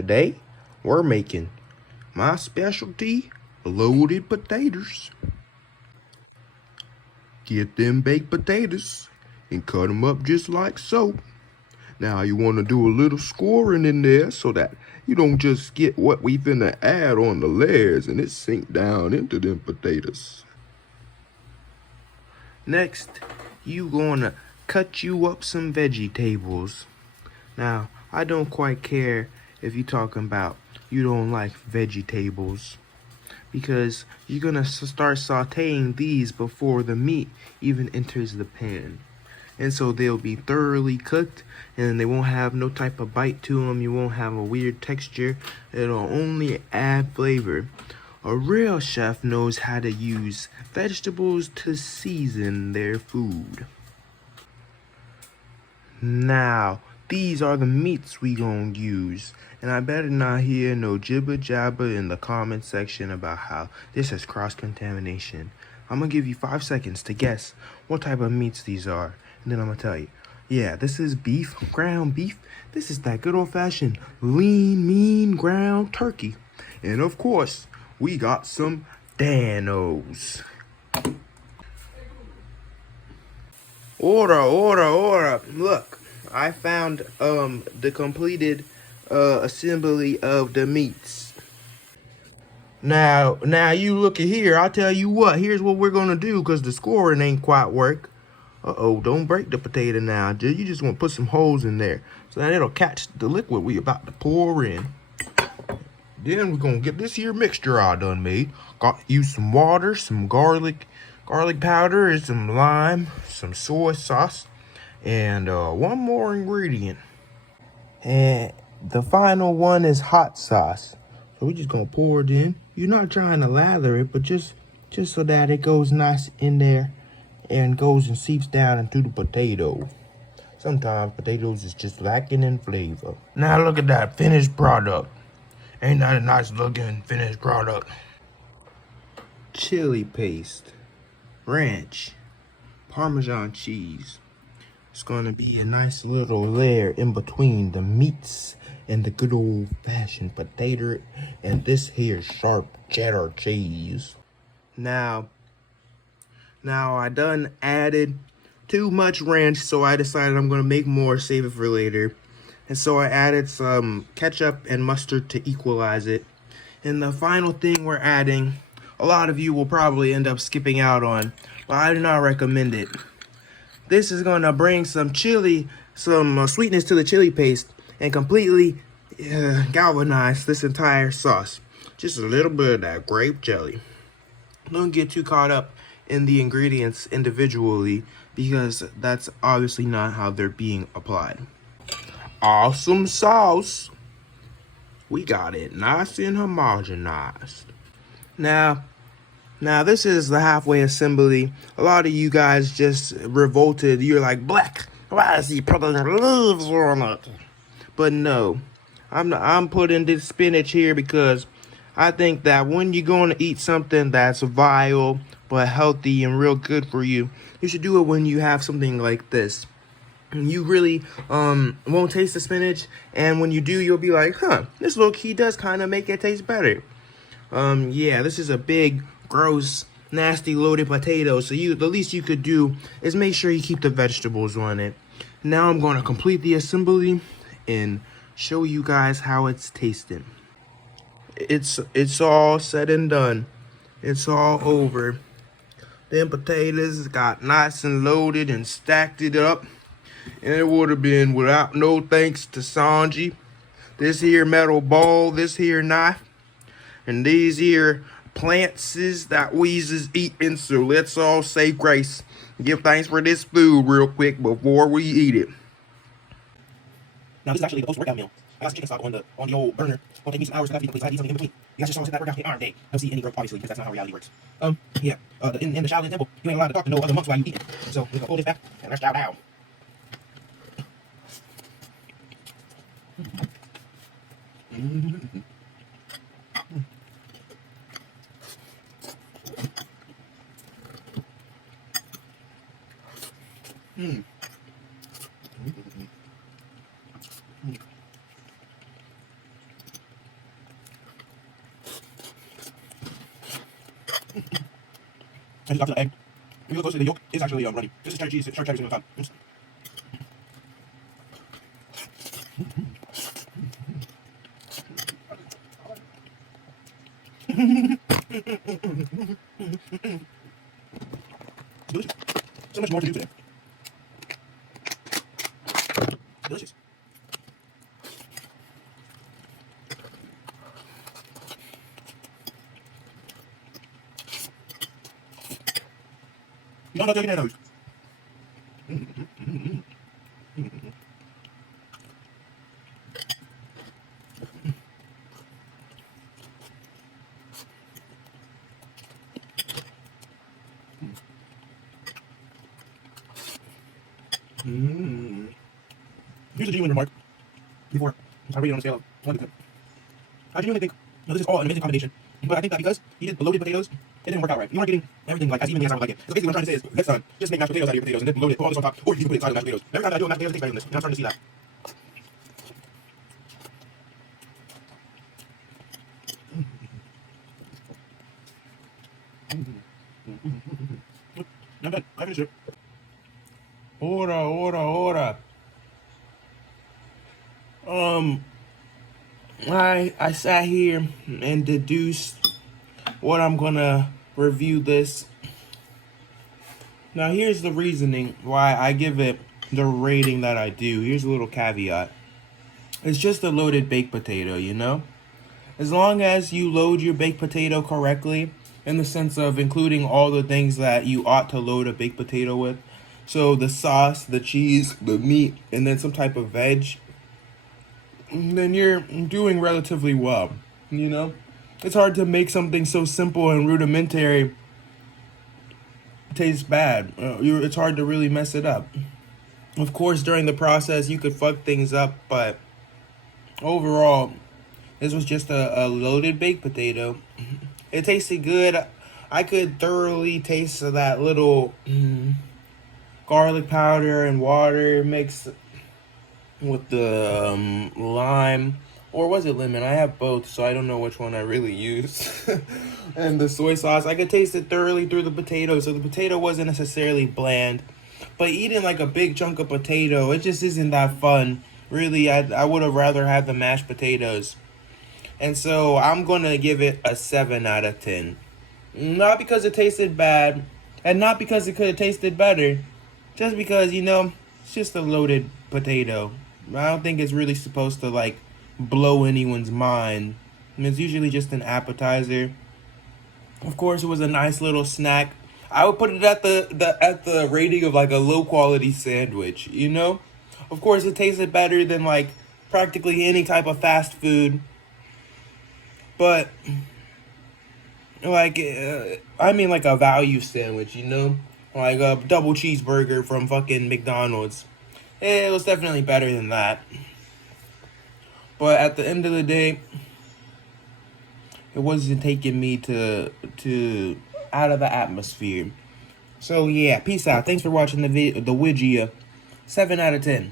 Today, we're making my specialty, loaded potatoes. Get them baked potatoes and cut them up just like so. Now you want to do a little scoring in there so that you don't just get what we finna add on the layers and it sink down into them potatoes. Next, you gonna cut you up some vegetables. Now, I don't quite care if you're talking about you don't like vegetables, because you're gonna start sauteing these before the meat even enters the pan. And so they'll be thoroughly cooked and they won't have no type of bite to them. You won't have a weird texture. It'll only add flavor. A real chef knows how to use vegetables to season their food. Now, these are the meats we gonna use. And I better not hear no jibber jabber in the comment section about how this is cross-contamination. I'm gonna give you 5 seconds to guess what type of meats these are. And then I'm gonna tell you, yeah, this is beef, ground beef. This is that good old-fashioned lean, mean ground turkey. And of course, we got some Danos. Order. Look, I found the completed assembly of the meats. Now you look at here. I'll tell you what. Here's what we're gonna do, because the scoring ain't quite work. Don't break the potato now. You just want to put some holes in there so that it'll catch the liquid we about to pour in. Then we're gonna get this here mixture I done made. Got use some water, some garlic powder, and some lime, some soy sauce, and one more ingredient. And the final one is hot sauce. So we're just gonna pour it in. You're not trying to lather it, but just so that it goes nice in there and goes and seeps down into the potato. Sometimes potatoes is just lacking in flavor. Now look at that finished product. Ain't that a nice looking finished product? Chili paste, ranch, Parmesan cheese. It's gonna be a nice little layer in between the meats and the good old fashioned potato and this here sharp cheddar cheese. Now I done added too much ranch, so I decided I'm gonna make more, save it for later. And so I added some ketchup and mustard to equalize it. And the final thing we're adding, a lot of you will probably end up skipping out on, but I do not recommend it. This is gonna bring some chili, some sweetness to the chili paste and completely galvanize this entire sauce. Just a little bit of that grape jelly. Don't get too caught up in the ingredients individually, because that's obviously not how they're being applied. Awesome sauce. We got it nice and homogenized. Now this is the halfway assembly. A lot of you guys just revolted. You're like, Black, why is he putting leaves on it? But no, I'm putting this spinach here because I think that when you're going to eat something that's vile but healthy and real good for you, you should do it when you have something like this. You really won't taste the spinach, and when you do, you'll be like, this low key does kind of make it taste better. Yeah, this is a big, gross, nasty, loaded potato, so the least you could do is make sure you keep the vegetables on it. Now I'm going to complete the assembly and show you guys how it's tasting. It's all said and done. It's all over. Them potatoes got nice and loaded and stacked it up. And it would have been without no thanks to Sanji, this here metal ball, this here knife, and these here plants that we's is eating. So let's all say grace. Give thanks for this food real quick before we eat it. Now this is actually the post-workout meal. I got some chicken stock on the old burner. It's gonna take me some hours to complete, so I need something in between. You guys just saw us hit that workout in arm day. Don't see any growth, obviously, because that's not how reality works. Yeah. In the Shaolin temple, you ain't allowed to talk to no other monks while you eat. So we're gonna pull this back and let's chow down. I just got to the egg. If you look closely, the yolk is actually runny. This is cheddar cheese, sharp cheddar sitting on top. Oops. Delicious. So much more to do today. Delicious. You don't know taking that nose. Here's a genuine remark before I rate it on a scale of 1 to 10. I genuinely think this is all an amazing combination. But I think that because he did the loaded potatoes, it didn't work out right. You weren't getting everything like as evenly as I would like it. So basically what I'm trying to say is next time, just make mashed potatoes out of your potatoes and then load it, put all this on top, or you can put it inside of mashed potatoes. Every time that I do a mashed potatoes, it tastes better than this. And I'm starting to see that. I'm done. I finished it. Ora. I sat here and deduced what I'm gonna review this. Now here's the reasoning why I give it the rating that I do. Here's a little caveat. It's just a loaded baked potato, you know? As long as you load your baked potato correctly, in the sense of including all the things that you ought to load a baked potato with. So the sauce, the cheese, the meat, and then some type of veg, then you're doing relatively well, you know? It's hard to make something so simple and rudimentary taste bad. It's hard to really mess it up. Of course, during the process, you could fuck things up, but overall, this was just a loaded baked potato. It tasted good. I could thoroughly taste that little garlic powder and water mixed with the lime. Or was it lemon? I have both, so I don't know which one I really used. And the soy sauce, I could taste it thoroughly through the potato. So the potato wasn't necessarily bland. But eating like a big chunk of potato, it just isn't that fun. Really, I would have rather had the mashed potatoes. And so I'm going to give it a 7 out of 10. Not because it tasted bad, and not because it could have tasted better. Just because, you know, it's just a loaded potato. I don't think it's really supposed to, like, blow anyone's mind. And it's usually just an appetizer. Of course, it was a nice little snack. I would put it at the rating of, like, a low-quality sandwich, you know? Of course, it tasted better than, like, practically any type of fast food. But, like, I mean like a value sandwich, you know? Like a double cheeseburger from fucking McDonald's. It was definitely better than that. But at the end of the day, it wasn't taking me to out of the atmosphere. So yeah, peace out. Thanks for watching the Widgia. 7 out of 10.